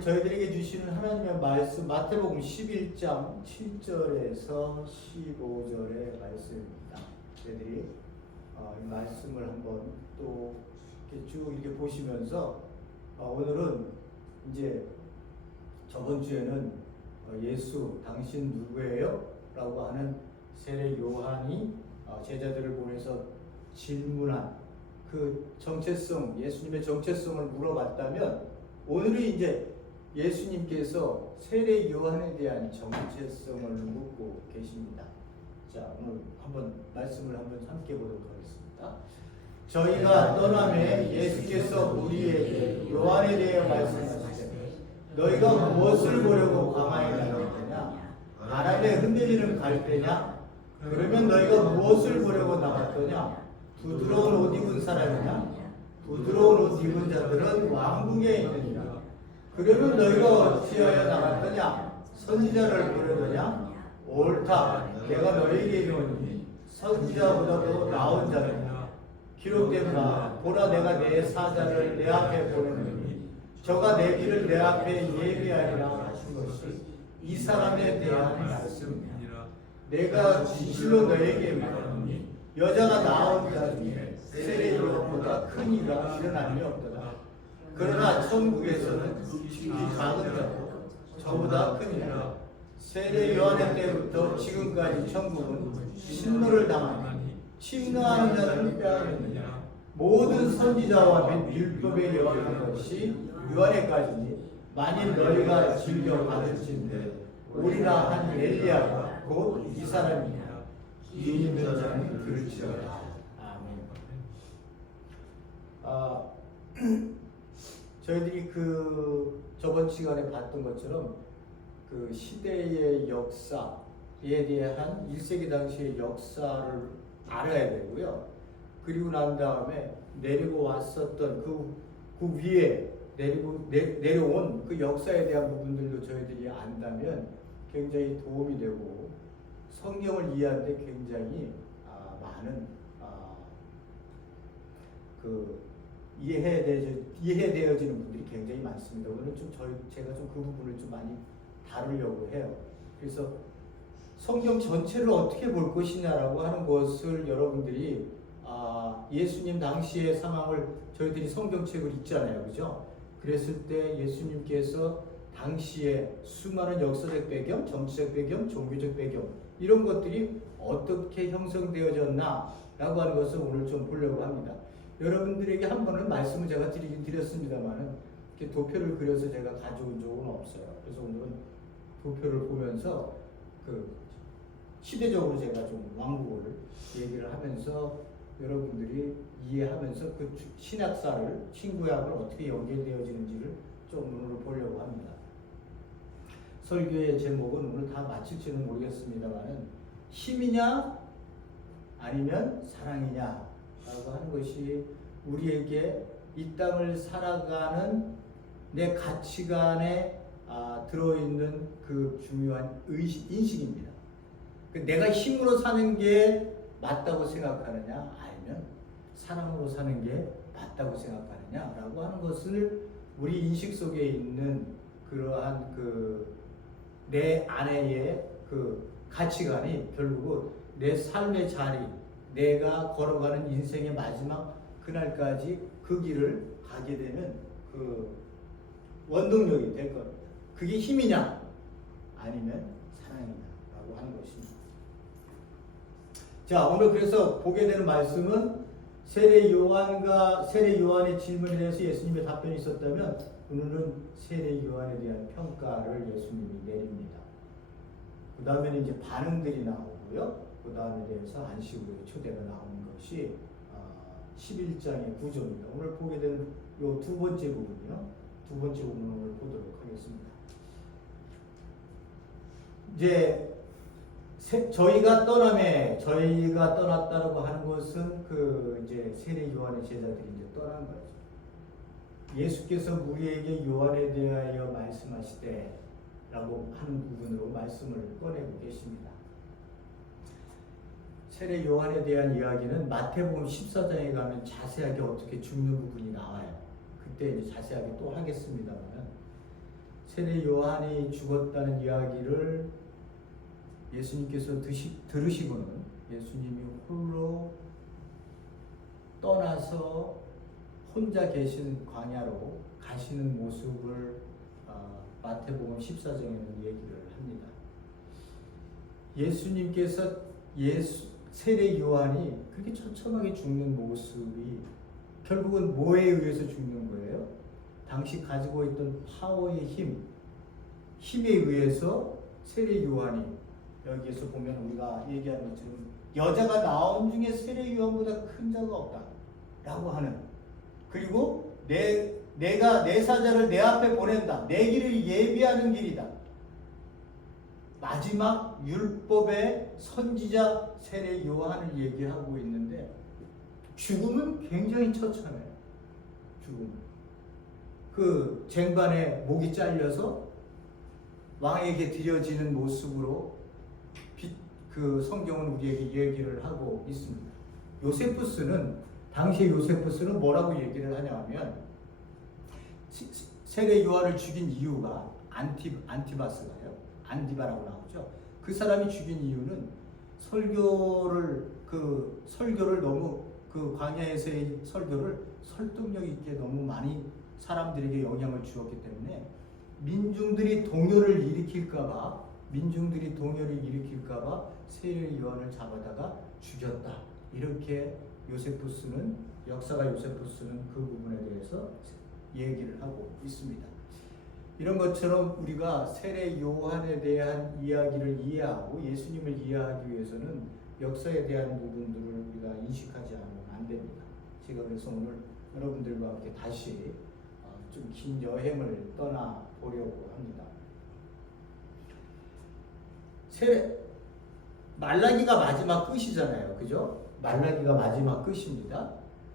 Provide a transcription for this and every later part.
오늘 저희들에게 주시는 하나님의 말씀 마태복음 11장 7절에서 15절의 말씀입니다. 저희들이 이 말씀을 한번 또 이렇게 쭉 이렇게 보시면서 오늘은 이제 저번 주에는 예수 당신 누구예요? 라고 하는 세례 요한이 제자들을 보내서 질문한 그 정체성, 예수님의 정체성을 물어봤다면 오늘은 이제 예수님께서 세례 요한에 대한 정체성을 묻고 계십니다. 자, 오늘 한번 말씀을 한번 함께 보도록 하겠습니다. 저희가 떠나매 예수께서 우리에게 요한에 대해 말씀하시되 너희가 무엇을 보려고 광야에 나갔느냐? 바람에 흔들리는 갈대냐? 그러면 너희가 무엇을 보려고 나갔더냐? 부드러운 옷 입은 사람이냐? 부드러운 옷 입은 자들은 왕궁에 있느니라. 그러면 너희가 어찌하여 나갔더냐? 선지자를 보려더냐? 옳다. 내가 너희에게 이르노니 선지자보다도 나은 자느냐? 기록된 바 보라 내가 내 사자를 내 앞에 보내노니 저가 내 길을 내 앞에 예비하리라 하신 것이 이 사람에 대한 말씀이니라. 내가 진실로 너희에게 말하노니 여자가 낳은 자 중에 세례 요한보다 큰 이가 일어남이 없도다. 그러나 천국에서는 지극히 작은 자고 저보다 큰 이라. 세례 요한의 때부터 지금까지 천국은 심노를 당하니 침노하는 자는 빼앗느냐. 모든 선지자와 및 율법에 여기는 것이 요한에까지니 만일 너희가 즐겨 받을진대 오리라 한 엘리야가 곧 이 사람이냐. 이 있는 자는 들을지어다. 아멘. 저희들이 그 저번 시간에 봤던 것처럼 그 시대의 역사에 대한 1세기 당시의 역사를 알아야 되고요. 그리고 난 다음에 내리고 왔었던 그 위에 내려온 그 역사에 대한 부분들도 저희들이 안다면 굉장히 도움이 되고 성경을 이해하는 데 굉장히 많은 이해되어지는 분들이 굉장히 많습니다. 오늘 좀 제가 좀 그 부분을 좀 많이 다루려고 해요. 그래서 성경 전체를 어떻게 볼 것이냐라고 하는 것을 여러분들이 예수님 당시의 상황을 저희들이 성경책을 읽잖아요, 그죠? 그랬을 때 예수님께서 당시에 수많은 역사적 배경, 정치적 배경, 종교적 배경 이런 것들이 어떻게 형성되어졌나라고 하는 것을 오늘 좀 보려고 합니다. 여러분들에게 한 번은 말씀을 제가 드렸습니다만은 이렇게 도표를 그려서 제가 가져온 적은 없어요. 그래서 오늘은 도표를 보면서 그 시대적으로 제가 좀 왕국을 얘기를 하면서 여러분들이 이해하면서 그 신약사를 신구약을 어떻게 연결되어지는지를 좀 오늘 보려고 합니다. 설교의 제목은 오늘 다 맞힐지는 모르겠습니다만은 힘이냐 아니면 사랑이냐 라고 하는 것이 우리에게 이 땅을 살아가는 내 가치관에 들어있는 그 중요한 인식입니다. 내가 힘으로 사는 게 맞다고 생각하느냐 아니면 사랑으로 사는 게 맞다고 생각하느냐 라고 하는 것을 우리 인식 속에 있는 그러한 내 안에의 그 가치관이 결국은 내 삶의 자리 내가 걸어가는 인생의 마지막 그날까지 그 길을 가게 되는 그 원동력이 될 겁니다. 그게 힘이냐 아니면 사랑이냐라고 하는 것입니다. 자, 오늘 그래서 보게 되는 말씀은 세례 요한의 질문에 대해서 예수님의 답변이 있었다면 오늘은 세례 요한에 대한 평가를 예수님이 내립니다. 그 다음에는 이제 반응들이 나오고요. 그 다음에 대해서 안식으로의 초대가 나오는 것이 11장의 구조입니다. 오늘 보게 되는 요 두 번째 부분이요. 두 번째 부분을 오늘 보도록 하겠습니다. 이제 저희가 떠났다라고 하는 것은 이제 세례 요한의 제자들이 이제 떠난 거죠. 예수께서 우리에게 요한에 대하여 말씀하시되라고 하는 부분으로 말씀을 꺼내고 계십니다. 세례 요한에 대한 이야기는 마태복음 14장에 가면 자세하게 어떻게 죽는 부분이 나와요. 그때 이제 자세하게 또 하겠습니다만 세례 요한이 죽었다는 이야기를 예수님께서 들으시고는 예수님이 홀로 떠나서 혼자 계신 광야로 가시는 모습을 마태복음 14장에는 얘기를 합니다. 예수님께서 세례 요한이 그렇게 처참하게 죽는 모습이 결국은 뭐에 의해서 죽는 거예요? 당시 가지고 있던 파워의 힘에 의해서 세례 요한이, 여기에서 보면 우리가 얘기하는 것처럼 여자가 나온 중에 세례 요한보다 큰 자가 없다 라고 하는, 그리고 내가 내 사자를 내 앞에 보낸다, 내 길을 예비하는 길이다, 마지막 율법의 선지자 세례 요한을 얘기하고 있는데 죽음은 굉장히 처참해요. 죽음은 그 쟁반에 목이 잘려서 왕에게 드려지는 모습으로 그 성경은 우리에게 얘기를 하고 있습니다. 당시의 요세푸스는 뭐라고 얘기를 하냐면, 세례 요한을 죽인 이유가 안티바스가요, 안디바라고 나오죠. 그 사람이 죽인 이유는 설교를 너무, 그 광야에서의 설교를 설득력 있게 너무 많이 사람들에게 영향을 주었기 때문에 민중들이 동요를 일으킬까봐 세례 요한을 잡아다가 죽였다. 이렇게 역사가 요세푸스는 그 부분에 대해서 얘기를 하고 있습니다. 이런 것처럼 우리가 세례 요한에 대한 이야기를 이해하고 예수님을 이해하기 위해서는 역사에 대한 부분들을 우리가 인식하지 않으면 안 됩니다. 제가 그래서 오늘 여러분들과 함께 다시 좀 긴 여행을 떠나보려고 합니다. 말라기가 마지막 끝이잖아요. 그죠? 말라기가 마지막 끝입니다.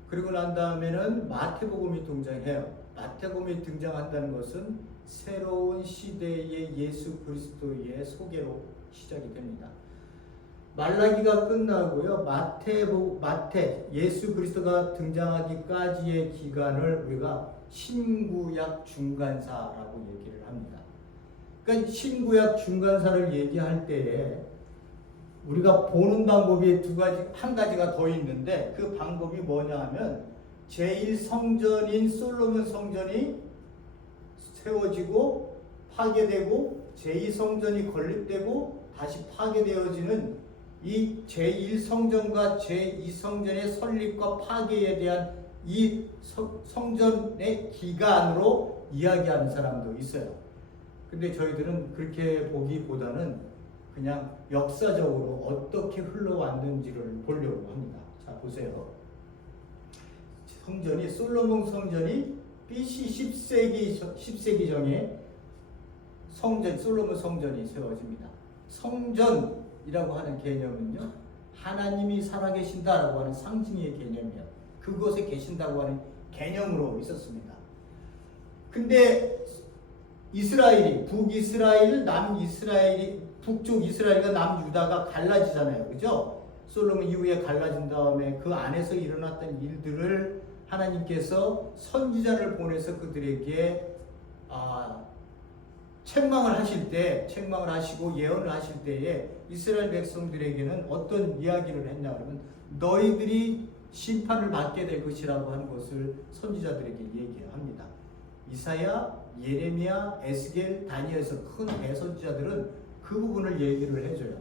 그리고 난 다음에는 마태복음이 등장해요. 마태복음이 등장한다는 것은 새로운 시대의 예수 그리스도의 소개로 시작이 됩니다. 말라기가 끝나고요. 예수 그리스도가 등장하기까지의 기간을 우리가 신구약 중간사라고 얘기를 합니다. 그러니까 신구약 중간사를 얘기할 때에 우리가 보는 방법이 한 가지가 더 있는데, 그 방법이 뭐냐 하면 제1성전인 솔로몬 성전이 세워지고 파괴되고 제2성전이 건립되고 다시 파괴되어지는 이 제1성전과 제2성전의 설립과 파괴에 대한 이 성전의 기간으로 이야기하는 사람도 있어요. 근데 저희들은 그렇게 보기보다는 그냥 역사적으로 어떻게 흘러왔는지를 보려고 합니다. 자, 보세요. 솔로몬 성전이 BC 10세기 전에 솔로몬 성전이 세워집니다. 성전이라고 하는 개념은요, 하나님이 살아계신다라고 하는 상징의 개념이에요. 그곳에 계신다고 하는 개념으로 있었습니다. 근데 북이스라엘, 북쪽 이스라엘과 남유다가 갈라지잖아요. 그죠? 솔로몬 이후에 갈라진 다음에 그 안에서 일어났던 일들을 하나님께서 선지자를 보내서 그들에게 책망을 하시고 예언을 하실 때에 이스라엘 백성들에게는 어떤 이야기를 했냐 그러면 너희들이 심판을 받게 될 것이라고 하는 것을 선지자들에게 얘기합니다. 이사야, 예레미야, 에스겔, 다니엘에서 큰 대선지자들은 그 부분을 얘기를 해줘요.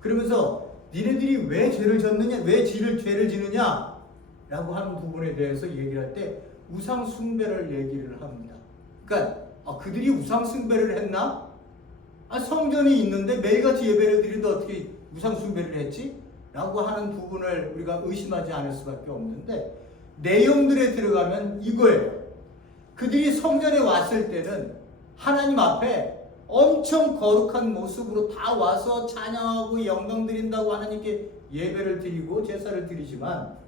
그러면서 니네들이 왜 죄를 지느냐 라고 하는 부분에 대해서 얘기를 할 때 우상 숭배를 얘기를 합니다. 그러니까 그들이 우상 숭배를 했나? 성전이 있는데 매일같이 예배를 드리는데 어떻게 우상 숭배를 했지? 라고 하는 부분을 우리가 의심하지 않을 수밖에 없는데, 내용들에 들어가면 이거예요. 그들이 성전에 왔을 때는 하나님 앞에 엄청 거룩한 모습으로 다 와서 찬양하고 영광 드린다고 하나님께 예배를 드리고 제사를 드리지만,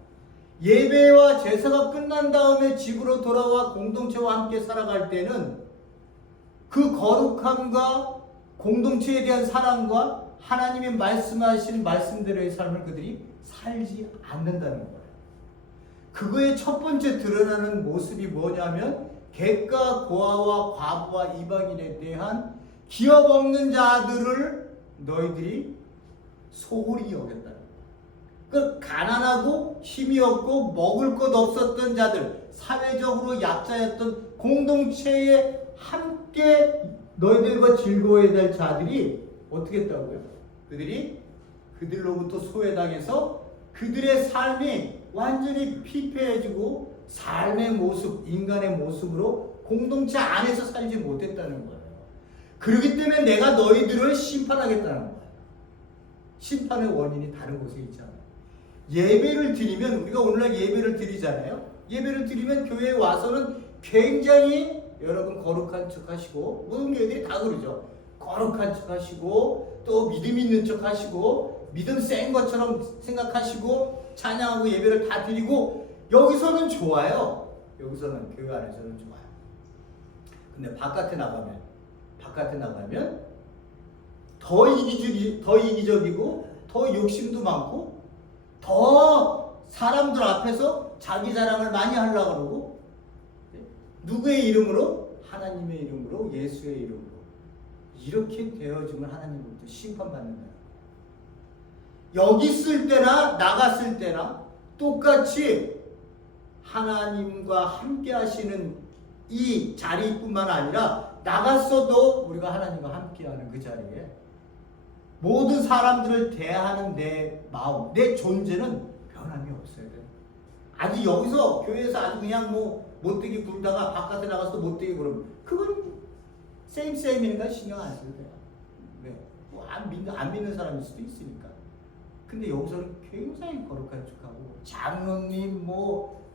예배와 제사가 끝난 다음에 집으로 돌아와 공동체와 함께 살아갈 때는 그 거룩함과 공동체에 대한 사랑과 하나님이 말씀하신 말씀대로의 삶을 그들이 살지 않는다는 거예요. 그거의 첫 번째 드러나는 모습이 뭐냐면 객과 고아와 과부와 이방인에 대한 기업 없는 자들을 너희들이 소홀히 여겼다. 그 가난하고 힘이 없고 먹을 것 없었던 자들, 사회적으로 약자였던 공동체에 함께 너희들과 즐거워야 될 자들이 어떻게 했다고요? 그들이 그들로부터 소외당해서 그들의 삶이 완전히 피폐해지고 삶의 모습, 인간의 모습으로 공동체 안에서 살지 못했다는 거예요. 그렇기 때문에 내가 너희들을 심판하겠다는 거예요. 심판의 원인이 다른 곳에 있잖아요. 예배를 드리면, 우리가 오늘날 예배를 드리잖아요. 예배를 드리면 교회에 와서는 굉장히 여러분 거룩한 척 하시고, 모든 교회들이 다 그러죠. 거룩한 척 하시고, 또 믿음 있는 척 하시고, 믿음 센 것처럼 생각하시고, 찬양하고 예배를 다 드리고, 여기서는 좋아요. 여기서는, 교회 안에서는 좋아요. 근데 바깥에 나가면 더 이기적이고, 더 욕심도 많고, 더 사람들 앞에서 자기 자랑을 많이 하려고 그러고, 누구의 이름으로? 하나님의 이름으로, 예수의 이름으로. 이렇게 되어지면 하나님으로부터 심판받는다. 여기 있을 때나 나갔을 때나 똑같이 하나님과 함께 하시는 이 자리뿐만 아니라 나갔어도 우리가 하나님과 함께하는 그 자리에 모든 사람들을 대하는 내 마음, 내 존재는 변함이 없어야 돼. 아직 여기서 교회에서 아주 그냥 뭐 못되게 굴다가 바깥에 나가서 못되게 굴으면 그건 세임이니까 신경 안 써도 돼요. 왜? 뭐 안 믿는 사람일 수도 있으니까. 근데 여기서는 굉장히 거룩한 척하고 장로님, 뭐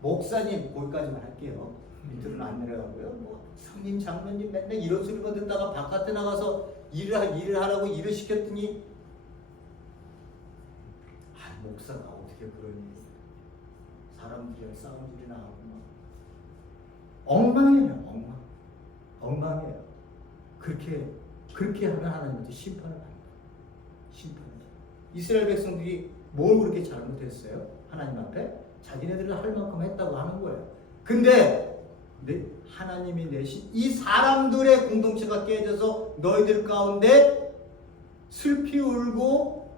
목사님, 거기까지만 할게요. 밑으로는 안 내려가고요. 뭐 성님, 장로님 맨날 이런 소리만 듣다가 바깥에 나가서 일을 하라고 일을 시켰더니 목사가 어떻게 그러니 사람들이랑 싸운 일이나 하고 막 엉망이에요. 그렇게 하면 하나님한테 심판을 받는다. 이스라엘 백성들이 뭘 그렇게 잘못했어요? 하나님 앞에 자기네들이 할 만큼 했다고 하는 거예요. 근데 하나님이 내신 이 사람들의 공동체가 깨져서 너희들 가운데 슬피 울고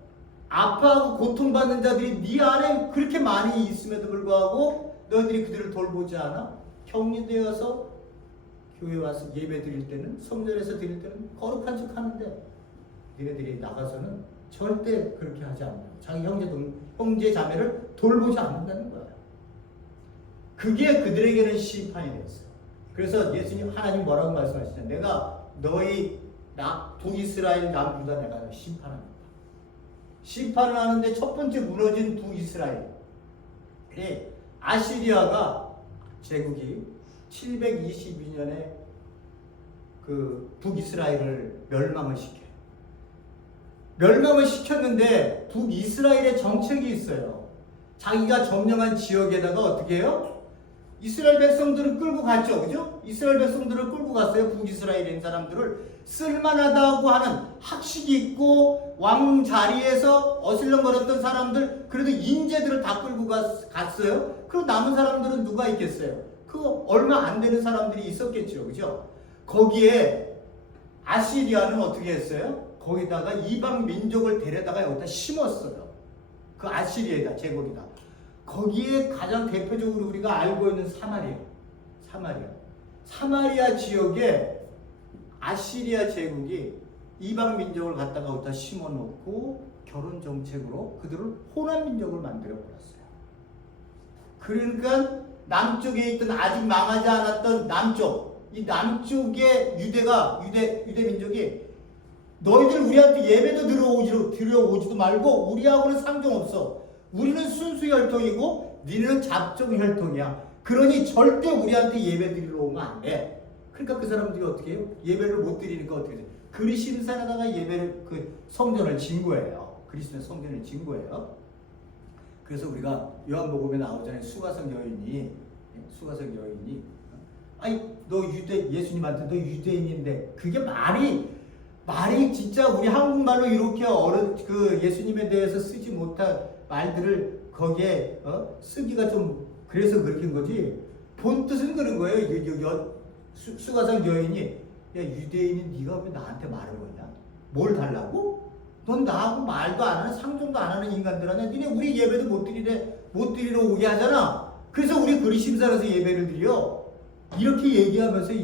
아파하고 고통받는 자들이 네 안에 그렇게 많이 있음에도 불구하고 너희들이 그들을 돌보지 않아? 격리되어서 교회 와서 예배 드릴 때는, 성전에서 드릴 때는 거룩한 척 하는데 너희들이 나가서는 절대 그렇게 하지 않는다. 자기 형제 자매를 돌보지 않는다는 거예요. 그게 그들에게는 심판이 됐어요. 그래서 예수님, 하나님 뭐라고 말씀하시냐? 내가 너희 북이스라엘 남유다 내가 심판합니다. 심판을 하는데 첫 번째 무너진 북이스라엘. 아시리아가 제국이 722년에 그 북이스라엘을 멸망을 시켰는데 북이스라엘의 정책이 있어요. 자기가 점령한 지역에다가 어떻게 해요? 이스라엘 백성들을 끌고 갔죠. 그죠? 이스라엘 백성들을 끌고 갔어요. 북이스라엘인 사람들을 쓸만하다고 하는 학식이 있고 왕 자리에서 어슬렁거렸던 사람들, 그래도 인재들을 다 끌고 갔어요. 그럼 남은 사람들은 누가 있겠어요? 그거 얼마 안 되는 사람들이 있었겠죠. 그죠? 거기에 아시리아는 어떻게 했어요? 거기다가 이방 민족을 데려다가 여기다 심었어요. 그 아시리아다, 제국이다. 거기에 가장 대표적으로 우리가 알고 있는 사마리아 지역에 아시리아 제국이 이방 민족을 갖다가 여기다 심어놓고 결혼 정책으로 그들을 호남 민족을 만들어 버렸어요. 그러니까 남쪽에 있던 아직 망하지 않았던 이 남쪽의 유대 민족이 너희들 우리한테 예배도 들어오지도 말고 우리하고는 상관없어. 우리는 순수 혈통이고 니는 잡종 혈통이야. 그러니 절대 우리한테 예배 드리러 오면 안 돼. 그러니까 그 사람들이 어떻게 해요? 예배를 못 드리니까 어떻게 돼? 그리스도산에다가 예배를 성전을 진 거예요. 그리스도의 성전을 진 거예요. 그래서 우리가 요한복음에 나오잖아요. 수가성 여인이 아니 예수님한테 너 유대인인데 그게 말이 진짜 우리 한국말로 이렇게 예수님에 대해서 쓰지 못한 말들을 거기에 쓰기가 좀 그래서 그렇게 한 거지. 본 뜻은 그런 거예요. 수가상 여인이 야 유대인이 네가 왜 나한테 말을 거냐? 뭘 달라고? 넌 나하고 말도 안 하는 상종도 안 하는 인간들 아니야? 니네 우리 예배도 못 드리러 오게 하잖아. 그래서 우리 그리심사라서 예배를 드려. 이렇게 얘기하면서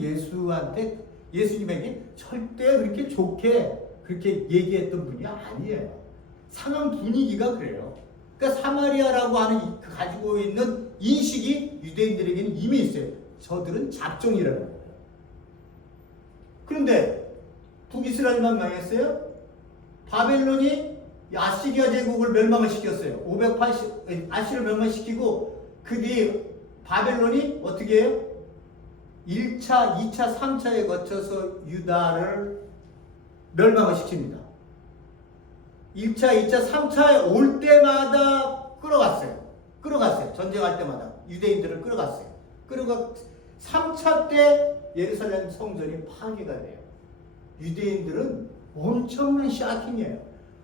예수님에게 절대 그렇게 좋게 그렇게 얘기했던 분이 아니에요. 상황 분위기가 그래요. 그러니까 사마리아라고 하는 가지고 있는 인식이 유대인들에게는 이미 있어요. 저들은 잡종이라는 거예요. 그런데 북이스라엘만 망했어요? 바벨론이 아시리아 제국을 멸망을 시켰어요. 아시를 멸망시키고 그 뒤에 바벨론이 어떻게 해요? 1차, 2차, 3차에 거쳐서 유다를 멸망을 시킵니다. 1차, 2차, 3차에 올 때마다 끌어갔어요. 전쟁할 때마다 유대인들을 끌어갔어요. 3차 때 예루살렘 성전이 파괴가 돼요. 유대인들은 엄청난 샤킹이에요.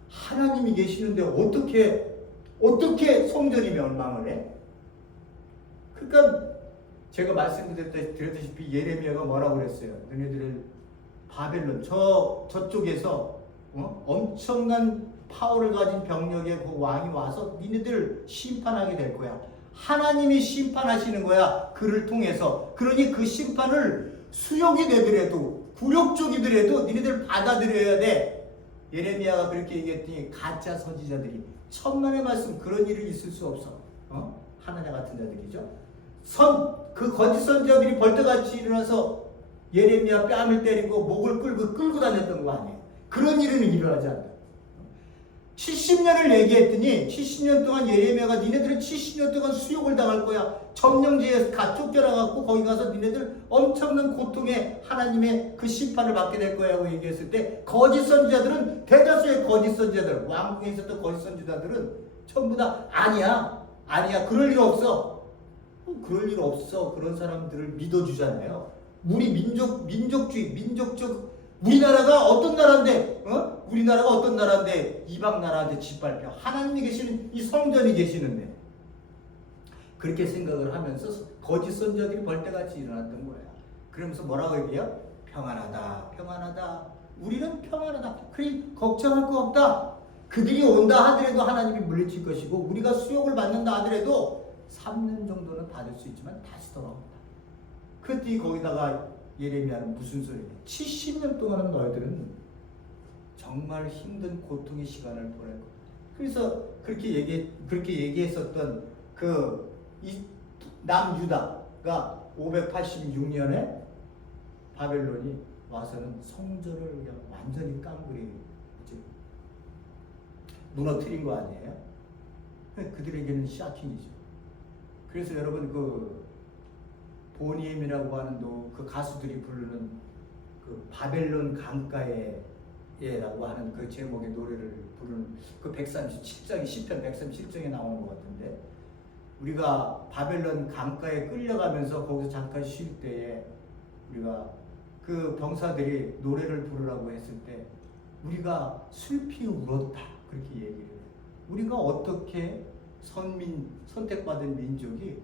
하나님이 계시는데 어떻게 성전이 멸망을 해? 그러니까 제가 말씀드렸다시피 예레미야가 뭐라고 그랬어요? 너네들을 바벨론 저쪽에서 엄청난 파워를 가진 병력의 그 왕이 와서 니네들 심판하게 될 거야. 하나님이 심판하시는 거야. 그를 통해서. 그러니 그 심판을 수욕이 되더라도 굴욕적이더라도 니네들 받아들여야 돼. 예레미야가 그렇게 얘기했더니 가짜 선지자들이 천만의 말씀 그런 일이 있을 수 없어. 하나님 같은 자들이죠. 그 거짓 선지자들이 벌떼같이 일어나서 예레미야 뺨을 때리고 목을 끌고 다녔던 거 아니에요. 그런 일은 일어나지 않는다. 70년을 얘기했더니 70년 동안 예레미야가 니네들은 70년 동안 수욕을 당할 거야. 점령지에 쫓겨나갖고 거기 가서 니네들 엄청난 고통에 하나님의 그 심판을 받게 될 거야 하고 얘기했을 때 거짓 선지자들은 대다수의 거짓 선지자들 왕궁에 있었던 거짓 선지자들은 전부 다 아니야 그럴 일 없어. 그런 사람들을 믿어주잖아요. 우리 민족적 우리나라가 어떤 나라인데 이방 나라한테 짓밟혀. 하나님이 계시는 이 성전이 계시는데 그렇게 생각을 하면서 거짓 선지자들이 벌떼같이 일어났던 거야. 그러면서 뭐라고 얘기해요? 평안하다. 우리는 평안하다. 그래 걱정할 거 없다. 그들이 온다 하더라도 하나님이 물리칠 것이고 우리가 수욕을 받는다 하더라도 3년 정도는 받을 수 있지만 다시 돌아온다. 그때 거기다가 예레미야는 무슨 소리냐? 70년 동안은 너희들은 정말 힘든 고통의 시간을 보낼 거야. 그래서 그렇게 얘기했었던 이 남유다가 586년에 바벨론이 와서는 성전을 그냥 완전히 깡그리 무너뜨린 거 아니에요? 그들에게는 샤킹이죠. 그래서 여러분 보니엠이라고 하는 그 가수들이 부르는 그 바벨론 강가에라고 하는 그 제목의 노래를 부르는 그 137장이 시편 137장에 나오는 것 같은데 우리가 바벨론 강가에 끌려가면서 거기서 잠깐 쉴 때에 우리가 그 병사들이 노래를 부르라고 했을 때 우리가 슬피 울었다 그렇게 얘기를 해요. 우리가 어떻게 선택받은 민족이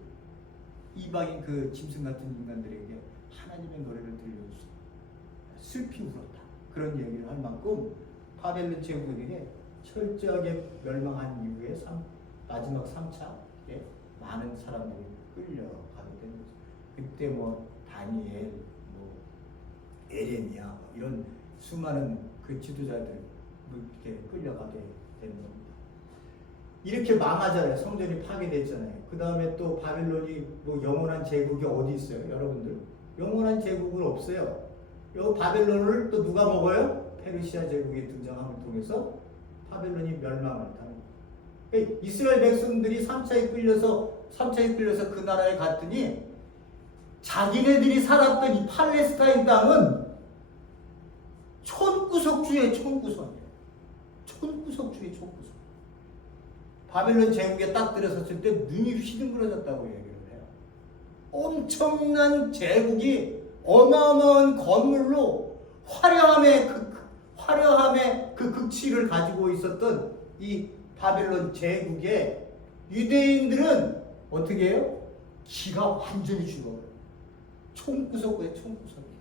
이방인 그 짐승 같은 인간들에게 하나님의 노래를 들려줬어. 슬피 울었다. 그런 얘기를 할 만큼 바벨론 제국에게 철저하게 멸망한 이후에 마지막 3차에 많은 사람들이 끌려가게 된 거죠. 그때 다니엘, 에레미야 이런 수많은 그 지도자들 이렇게 끌려가게 된 겁니다. 이렇게 망하잖아요. 성전이 파괴됐잖아요. 그 다음에 또 바벨론이 영원한 제국이 어디 있어요? 여러분들 영원한 제국은 없어요. 이 바벨론을 또 누가 먹어요? 페르시아 제국의 등장함을 통해서 바벨론이 멸망을 하는 거예요. 이스라엘 백성들이 3차에 끌려서 그 나라에 갔더니 자기네들이 살았던 이 팔레스타인 땅은 천구석주의 천구석이에요. 바벨론 제국에 딱 들어섰을 때 눈이 휘둥그러졌다고 얘기를 해요. 엄청난 제국이 어마어마한 건물로 화려함의 그 극치를 가지고 있었던 이 바벨론 제국에 유대인들은 어떻게 해요? 기가 완전히 죽어버려요. 총구석에 총구석이에요.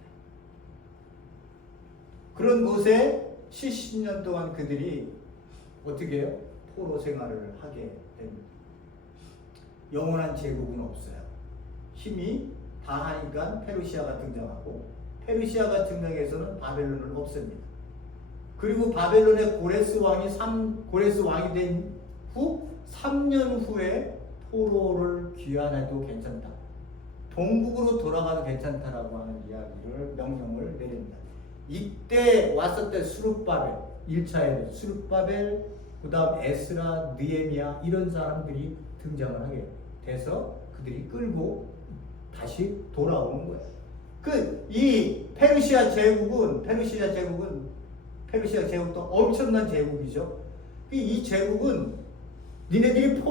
그런 곳에 70년 동안 그들이 어떻게 해요? 포로 생활을 하게 됩니다. 영원한 제국은 없어요. 힘이 다 하니까 페르시아가 등장하고, 페르시아가 등장해서는 바벨론을 없앱니다. 그리고 바벨론의 고레스 왕이 된 후 3년 후에 포로를 귀환해도 괜찮다, 동국으로 돌아가도 괜찮다라고 하는 이야기를 명령을 내립니다. 이때 왔었던 수룹바벨, 1차에 수룹바벨, 그 다음 에스라, 느헤미야 이런 사람들이 등장을 하게 돼서 그들이 끌고 다시 돌아오는 거예요. 이 페르시아 제국도 엄청난 제국이죠. 이 제국은 니네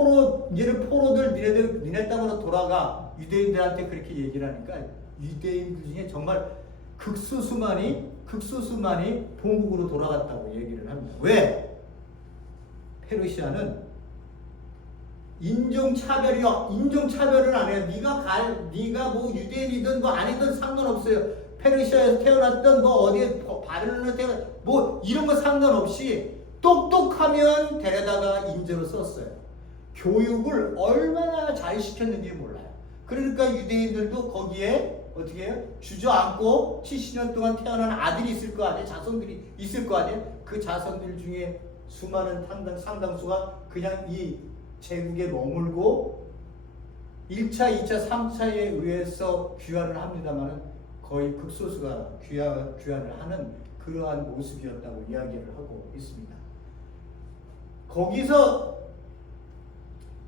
땅으로 돌아가, 유대인들한테 그렇게 얘기를 하니까 유대인들 중에 정말 극소수만이 본국으로 돌아갔다고 얘기를 합니다. 왜? 페르시아는 인종차별을 안 해요. 네가 뭐 유대인이든 뭐 아니든 상관없어요. 페르시아에서 태어났던 뭐 어디에 바벨론에서 태어났 뭐 이런 거 상관없이 똑똑하면 데려다가 인재로 썼어요. 교육을 얼마나 잘 시켰는지 몰라요. 그러니까 유대인들도 거기에 어떻게 해요? 주저앉고 70년 동안 태어난 아들이 있을 거 아니에요? 자손들이 있을 거 아니에요? 그 자손들 중에 수많은 상당수가 그냥 이 제국에 머물고 1차, 2차, 3차에 의해서 귀환을 합니다만 거의 극소수가 귀환을 하는 그러한 모습이었다고 이야기를 하고 있습니다. 거기서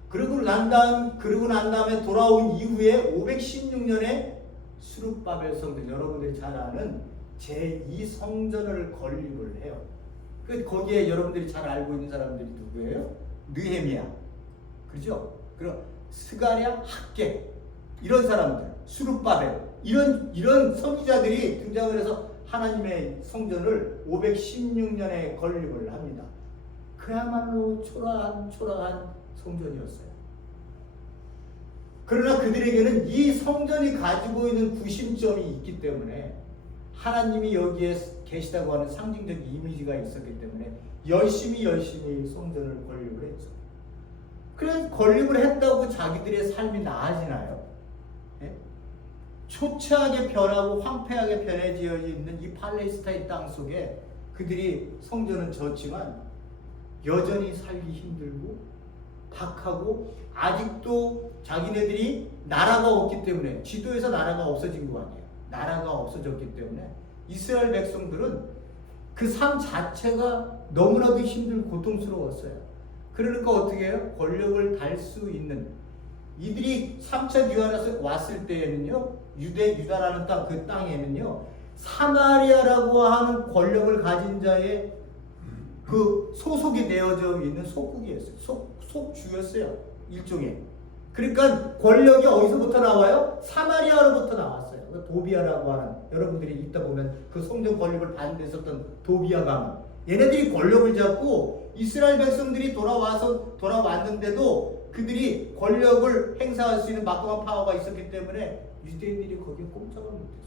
그러고 난 다음에 돌아온 이후에 516년에 수룹바벨 성전, 여러분들이 잘 아는 제2성전을 건립을 해요. 거기에 여러분들이 잘 알고 있는 사람들이 누구예요? 느헤미야, 그렇죠? 그리고 스가랴, 학개 이런 사람들, 수룹바벨 이런 선지자들이 등장을 해서 하나님의 성전을 516년에 건립을 합니다. 그야말로 초라한 성전이었어요. 그러나 그들에게는 이 성전이 가지고 있는 구심점이 있기 때문에 하나님이 여기에 계시다고 하는 상징적 이미지가 있었기 때문에 열심히 성전을 건립을 했죠. 그래서 건립을 했다고 자기들의 삶이 나아지나요? 예? 초췌하게 변하고 황폐하게 변해지어 있는 이 팔레스타인 땅 속에 그들이 성전은 졌지만 여전히 살기 힘들고 박하고 아직도 자기네들이 나라가 없기 때문에, 지도에서 나라가 없어진 거 아니에요. 나라가 없어졌기 때문에 이스라엘 백성들은 그 삶 자체가 너무나도 힘들고 고통스러웠어요. 그러니까 어떻게 해요? 권력을 달 수 있는, 이들이 3차 귀환에서 왔을 때에는요, 유다라는 땅, 그 땅에는요, 사마리아라고 하는 권력을 가진 자의 그 소속이 되어져 있는 속국이었어요. 속주였어요. 일종의. 그러니까 권력이 어디서부터 나와요? 사마리아로부터 나왔어요. 도비아라고 하는, 여러분들이 읽다 보면 그 성전 권력을 받는 데 있었던 도비아 가문. 얘네들이 권력을 잡고 이스라엘 백성들이 돌아왔는데도 그들이 권력을 행사할 수 있는 막강한 파워가 있었기 때문에 유대인들이 거기에 꼼짝을 못했어요.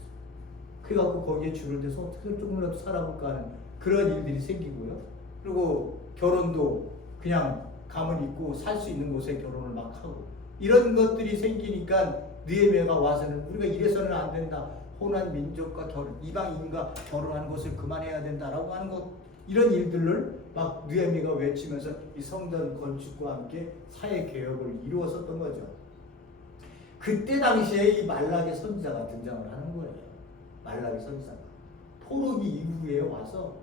그래갖고 거기에 줄을 대서 어떻게 조금이라도 살아볼까 하는 그런 일들이 생기고요. 그리고 결혼도 그냥 가문 있고 살 수 있는 곳에 결혼을 막 하고 이런 것들이 생기니까 느헤미야가 와서는 우리가 이래서는 안 된다. 혼한 민족과 이방인과 결혼하는 것을 그만해야 된다라고 하는 것, 이런 일들을 막 느헤미야가 외치면서 이 성전 건축과 함께 사회 개혁을 이루었었던 거죠. 그때 당시에 이 말라기 선지자가 등장을 하는 거예요. 말라기 선지자가 포로기 이후에 와서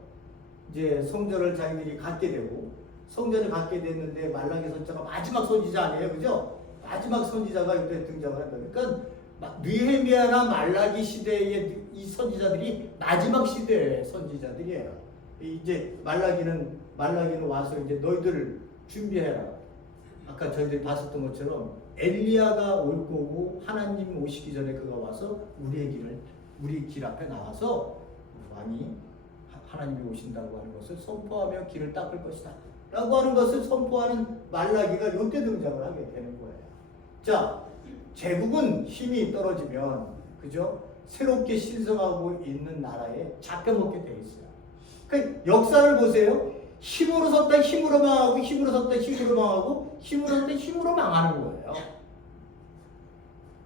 이제 성전을 자기들이 갖게 되고, 성전을 갖게 됐는데 말라기 선지자가 마지막 선지자 아니에요, 그죠? 마지막 선지자가 이때 등장을 한다. 그러니까 느헤미야나 말라기 시대의 이 선지자들이 마지막 시대의 선지자들이에요. 이제 말라기는 와서 이제 너희들 준비해라. 아까 저희들이 봤었던 것처럼 엘리야가 올 거고 하나님 오시기 전에 그가 와서 우리 길 앞에 나와서 왕이 하나님이 오신다고 하는 것을 선포하며 길을 닦을 것이다 라고 하는 것을 선포하는 말라기가 이때 등장을 하게 되는 거예요. 자, 제국은 힘이 떨어지면 그죠? 새롭게 신성하고 있는 나라에 잡혀먹게 돼 있어요. 그 역사를 보세요. 힘으로 섰다 힘으로 망하고 힘으로 섰다 힘으로 망하고 힘으로 섰다 힘으로 망하는 거예요.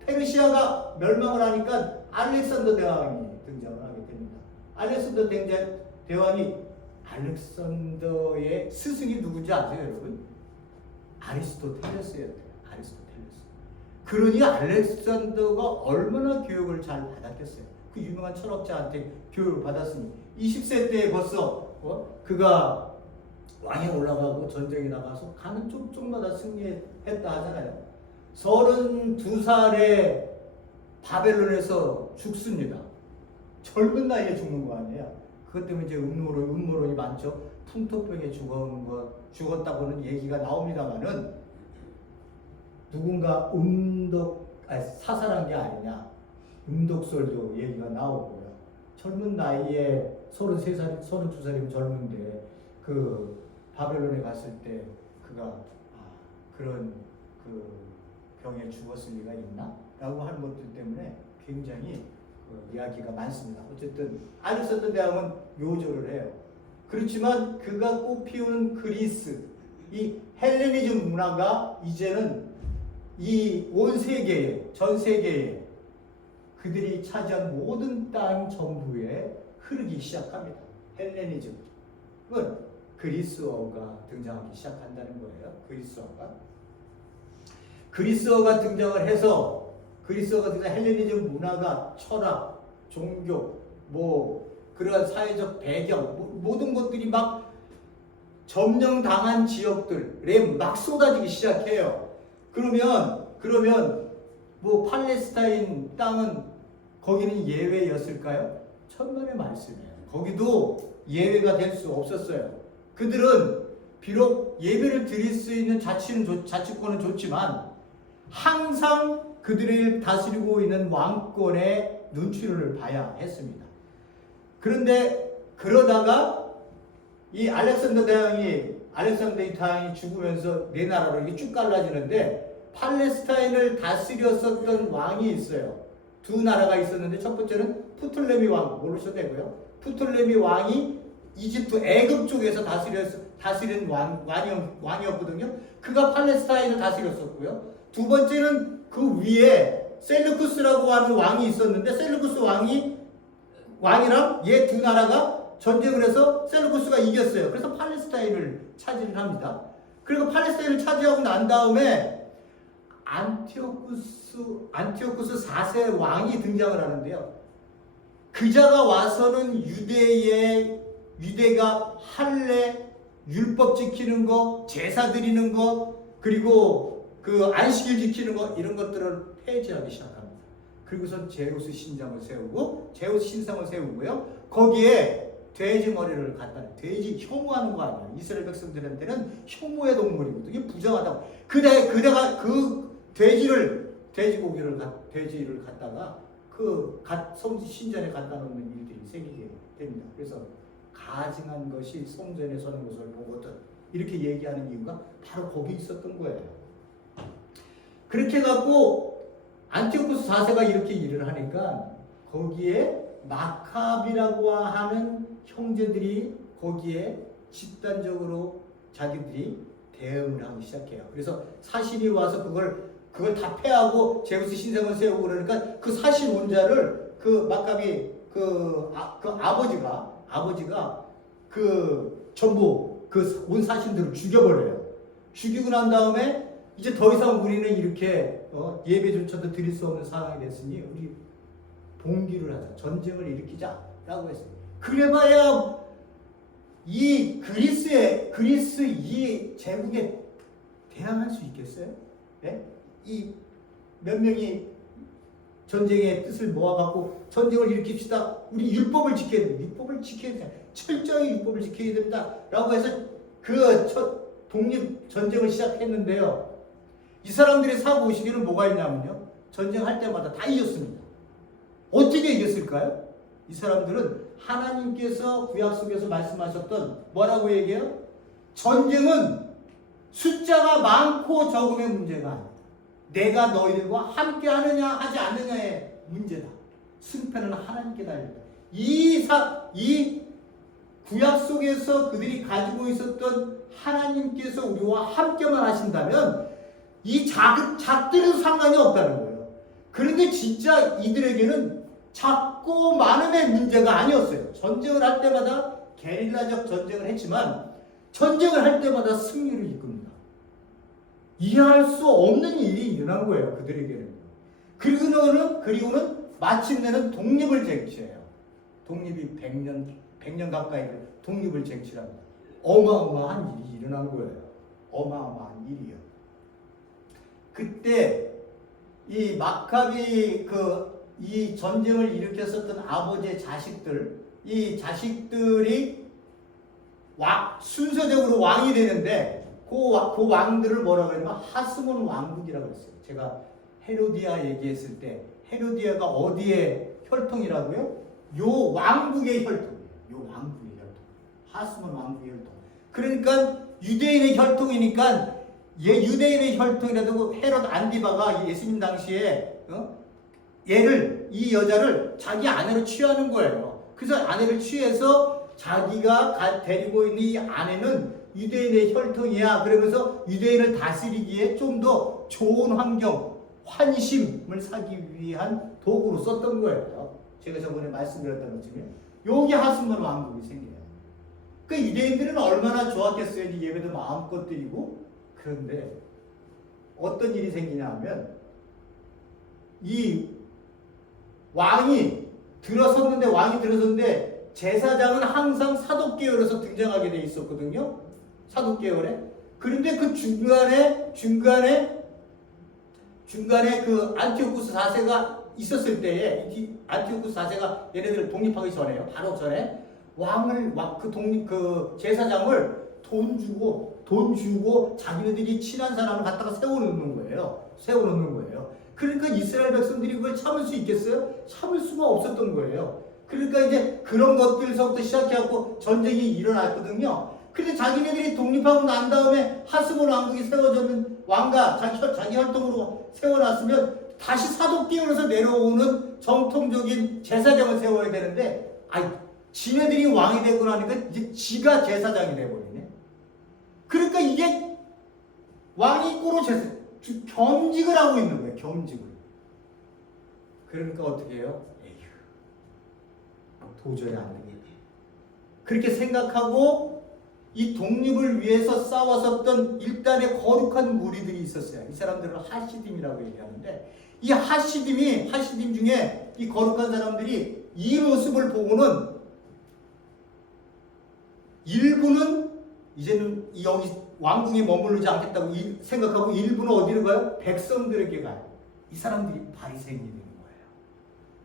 페르시아가 멸망을 하니까 알렉산더 대왕이 등장을 하게 됩니다. 알렉산더 대왕이 알렉산더의 스승이 누군지 아세요, 여러분? 아리스토텔레스였대요. 아리스토텔레스. 그러니 알렉산더가 얼마나 교육을 잘 받았겠어요. 그 유명한 철학자한테 교육을 받았으니 20세 때 벌써 그가 왕에 올라가고 전쟁에 나가서 가는 쪽쪽마다 승리했다 하잖아요. 32살에 바벨론에서 죽습니다. 젊은 나이에 죽는 거 아니에요. 그것 때문에 이제 음모론이 많죠. 풍토병에 죽었다고는 얘기가 나옵니다만은 누군가 사살한 게 아니냐. 음독설도 얘기가 나오고요. 젊은 나이에 33살, 32살이면 젊은데 그 바벨론에 갔을 때 그가 그런 그 병에 죽었을 리가 있나? 라고 하는 것들 때문에 굉장히 이야기가 많습니다. 어쨌든 알렉산더 대왕은 요절을 해요. 그렇지만 그가 꽃피우는 그리스, 이 헬레니즘 문화가 이제는 이 온 세계에, 전 세계에 그들이 차지한 모든 땅 전부에 흐르기 시작합니다. 헬레니즘은 그리스어가 등장하기 시작한다는 거예요. 그리스어가 등장을 해서 헬레니즘 문화가 철학, 종교, 그러한 사회적 배경 모든 것들이 막 점령당한 지역들에 막 쏟아지기 시작해요. 그러면 팔레스타인 땅은 거기는 예외였을까요? 천만의 말씀이에요. 거기도 예외가 될 수 없었어요. 그들은 비록 예배를 드릴 수 있는 자치권은 좋지만 항상 그들을 다스리고 있는 왕권의 눈치를 봐야 했습니다. 그런데 그러다가 이 알렉산더 대왕이 죽으면서 네 나라로 이렇게 쭉 갈라지는데 팔레스타인을 다스렸었던 왕이 있어요. 두 나라가 있었는데 첫 번째는 프톨레미 왕, 모르셔도 되고요. 프톨레미 왕이 이집트 애굽 쪽에서 다스린 왕이었거든요. 그가 팔레스타인을 다스렸었고요. 두 번째는 그 위에 셀루쿠스라고 하는 왕이 있었는데 셀루쿠스 왕이랑 얘 두 나라가 전쟁을 해서 셀루쿠스가 이겼어요. 그래서 팔레스타인을 차지를 합니다. 그리고 팔레스타인을 차지하고 난 다음에 안티오쿠스 4세 왕이 등장을 하는데요. 그자가 와서는 유대가 할례, 율법 지키는 거, 제사 드리는 거, 그리고 그 안식일 지키는 거 이런 것들을 폐지하기 시작합니다. 그리고선 제우스 신상을 세우고요. 거기에 돼지 머리를 갖다 돼지 혐오하는 거 아니에요. 이스라엘 백성들한테는 혐오의 동물이거든요. 부정하다고. 그대가 그 돼지를 갖다가 그 신전에 갖다 놓는 일들이 생기게 됩니다. 그래서 가증한 것이 성전에 서는 것을 보거든 이렇게 얘기하는 이유가 바로 거기 있었던 거예요. 그렇게 갖고 안티오쿠스 4세가 이렇게 일을 하니까 거기에 마카비라고 하는 형제들이 거기에 집단적으로 자기들이 대응을 하기 시작해요. 그래서 사신이 와서 그걸 다 패하고 제우스 신상을 세우고 그러니까 그 사신 원자를 그 마카비 그 아버지가 그 전부 그 온 사신들을 죽여버려요. 죽이고 난 다음에 이제 더 이상 우리는 이렇게 예배조차도 드릴 수 없는 상황이 됐으니 우리 봉기를 하자. 전쟁을 일으키자라고 했어요. 그래봐야 이 그리스 이 제국에 대항할 수 있겠어요? 네? 이 몇 명이 전쟁의 뜻을 모아갖고 전쟁을 일으킵시다. 우리 율법을 지켜야 됩니다. 율법을 지켜야 됩니다. 철저히 율법을 지켜야 됩니다. 라고 해서 그 첫 독립전쟁을 시작했는데요. 이 사람들의 사고의식에는 뭐가 있냐면요. 전쟁할 때마다 다 이겼습니다. 어떻게 이겼을까요? 이 사람들은 하나님께서 구약 속에서 말씀하셨던 뭐라고 얘기해요? 전쟁은 숫자가 많고 적음의 문제가 아니다. 내가 너희들과 함께 하느냐 하지 않느냐의 문제다. 승패는 하나님께 달렸다. 이 구약 속에서 그들이 가지고 있었던 하나님께서 우리와 함께만 하신다면 이 작들은 상관이 없다는 거예요. 그런데 진짜 이들에게는 작고 많음의 문제가 아니었어요. 전쟁을 할 때마다 게릴라적 전쟁을 했지만 전쟁을 할 때마다 승리를 이끕니다. 이해할 수 없는 일이 일어난 거예요. 그들에게는. 그리고는 마침내는 독립을 쟁취해요. 독립이 100년 가까이 독립을 쟁취합니다. 어마어마한 일이 일어난 거예요. 어마어마한 일이요. 그때 이 마카비 이 전쟁을 일으켰었던 아버지의 자식들, 이 자식들이 순서적으로 왕이 되는데 그 왕들을 뭐라고 그러냐면 하스몬 왕국이라고 했어요. 제가 헤로디아 얘기했을 때 헤로디아가 어디의 혈통이라고요? 요 왕국의 혈통이에요. 요 왕국의 혈통. 하스몬 왕국의 혈통. 그러니까 유대인의 혈통이니까 유대인의 혈통이라도 헤롯 안디바가 예수님 당시에 이 여자를 자기 아내로 취하는 거예요. 그래서 아내를 취해서 자기가 데리고 있는 이 아내는 유대인의 혈통이야. 그러면서 유대인을 다스리기에 좀 더 좋은 환경, 환심을 사기 위한 도구로 썼던 거예요. 제가 저번에 말씀드렸던 것처럼 여기 하스몬 왕국이 생겨요. 그 유대인들은 얼마나 좋았겠어요. 예배도 마음껏 드리고. 그런데 어떤 일이 생기냐 하면 이 왕이 들어섰는데 제사장은 항상 사독계열에서 등장하게 돼 있었거든요. 사독계열에. 그런데 그 중간에 그 안티오쿠스 4세가 있었을 때에 안티오쿠스 4세가 얘네들 독립하기 전에요. 바로 전에 그 제사장을 돈 주고 자기네들이 친한 사람을 갖다가 세워놓는 거예요. 그러니까 이스라엘 백성들이 그걸 참을 수 있겠어요? 참을 수가 없었던 거예요. 그러니까 이제 그런 것들서부터 시작해갖고 전쟁이 일어났거든요. 근데 자기네들이 독립하고 난 다음에 하스몬 왕국이 세워졌는 왕가 자기 혈통으로 세워놨으면 다시 사독계열에서 내려오는 정통적인 제사장을 세워야 되는데 지네들이 왕이 되고 나니까 이제 지가 제사장이 돼버리네. 그러니까 이게 왕이 꼬로 겸직을 하고 있는 거예요. 겸직을. 그러니까 어떻게 해요? 도저히 안 되겠네. 그렇게 생각하고 이 독립을 위해서 싸웠었던 일단의 거룩한 무리들이 있었어요. 이 사람들은 하시딤이라고 얘기하는데 이 하시딤 중에 이 거룩한 사람들이 이 모습을 보고는 일부는 이제는 여기 왕궁에 머무르지 않겠다고 생각하고 일부는 어디로 가요? 백성들에게 가요. 이 사람들이 바리새인이 되는 거예요.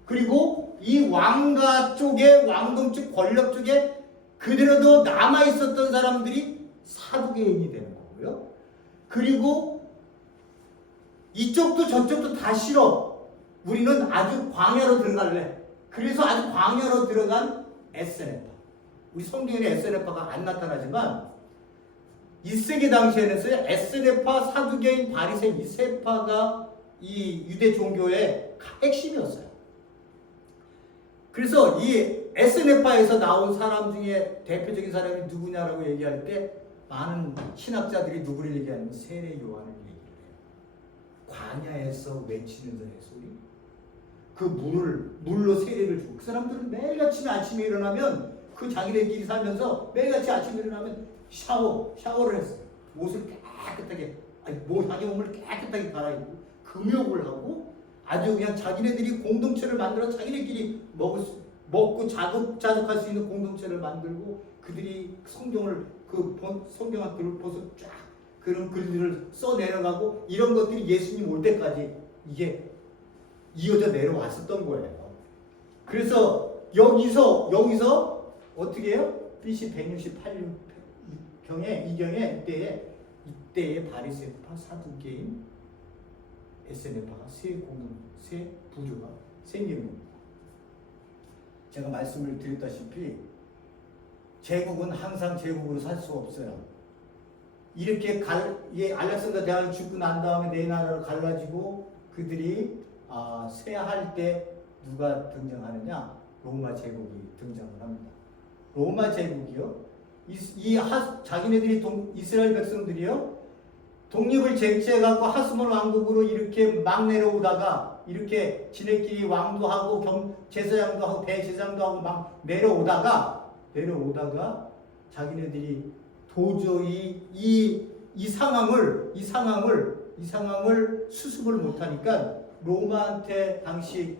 그리고 이 왕가 쪽에 왕동 쪽 권력 쪽에 그대로도 남아있었던 사람들이 사두개인이 되는 거고요. 그리고 이쪽도 저쪽도 다 싫어. 우리는 아주 광야로 들어갈래. 그래서 아주 광야로 들어간 에스네파. 우리 성경에는 에스네파가 안 나타나지만 1세기 당시에는 에스네파, 사두개인, 바리새인 이 세 파가 이 유대 종교의 핵심이었어요. 그래서 이 에스네파에서 나온 사람 중에 대표적인 사람이 누구냐라고 얘기할 때 많은 신학자들이 누구를 얘기하냐면 세례 요한을 얘기해요. 광야에서 외치는 자의 소리, 그 물로 세례를 주고 그 사람들은 매일같이 아침에 일어나면 그 자기네끼리 살면서 매일같이 아침에 일어나면 샤워를 했어요. 옷을 깨끗하게 자기 몸을 깨끗하게 갈아입고 금욕을 하고 아주 그냥 자기네들이 공동체를 만들어 자기네끼리 먹고 자족할 수 있는 공동체를 만들고 그들이 성경을 성경한 글을 보서 쫙 그런 글들을 써 내려가고 이런 것들이 예수님 올 때까지 이게 이어져 내려왔었던 거예요. 그래서 여기서 어떻게 해요? BC 168년경에 이때에 바리새파, 사두개인, 에스네파가 세 부류가 생기는 겁니다. 제가 말씀을 드렸다시피 제국은 항상 제국으로 살 수 없어요. 이렇게 알렉산더 대왕이 죽고 난 다음에 네 나라로 갈라지고 그들이 쇠할 때 누가 등장하느냐? 로마 제국이 등장을 합니다. 로마 제국이요. 자기네들이 이스라엘 백성들이요. 독립을 쟁취해갖고 하스몬 왕국으로 이렇게 막 내려오다가 이렇게 지네끼리 왕도 하고 제사장도 하고 대제사장도 하고 막 내려오다가 자기네들이 도저히 이 상황을 수습을 못하니까 당시